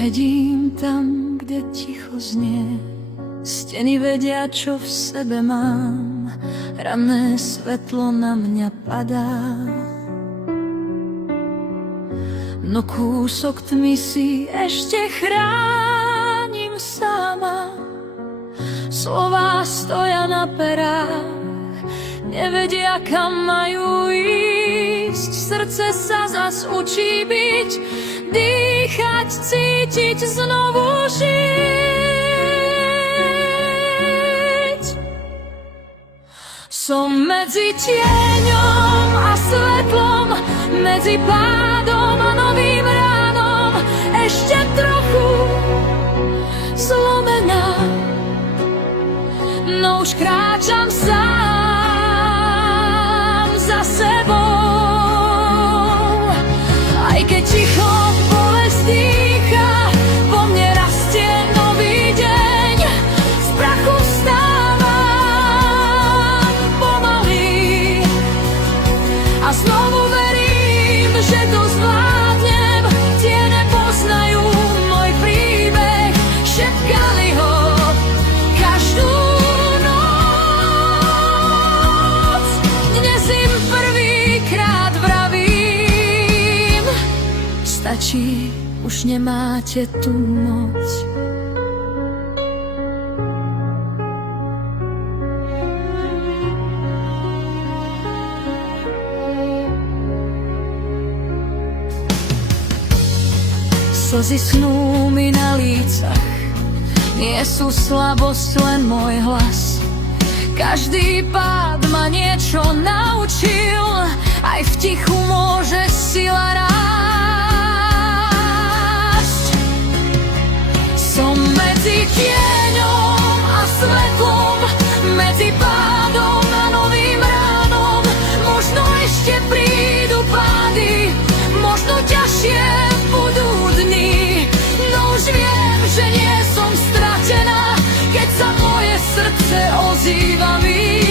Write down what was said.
Sedím tam, kde ticho znie, steny vedia, čo v sebe mám. Ranné svetlo na mňa padá, no kúsok tmy si ešte chránim sama. Slová stoja na perách, nevedia, kam majú ísť. Srdce sa zas učí byť, dýchať, cítiť, znovu žiť. Som medzi tieňom a svetlom, medzi pádom a novým ránom. Ešte trochu zlomená, no už kráčam sám za sebou. Aj keď ticho bolesť dýcha, vo mne rastie nový deň. Z prachu vstávam pomaly a znovu verím, že to zvládnem. Tie nepoznajú môj príbeh, šepkali ho každú noc. Dnes im prvýkrát vravím, stačí, už nemáte tu moc. Slzy snú mi na lícach, nie sú slabosť, len môj hlas. Každý pád ma niečo naučil, aj v tichu môže sila rásť. Som medzi tieňom a svetlom, medzi pádom a novým ránom. Možno ešte prídu pády, možno ťažšie budú dni, no už viem, že nie som stratená, keď sa moje srdce ozýva mi.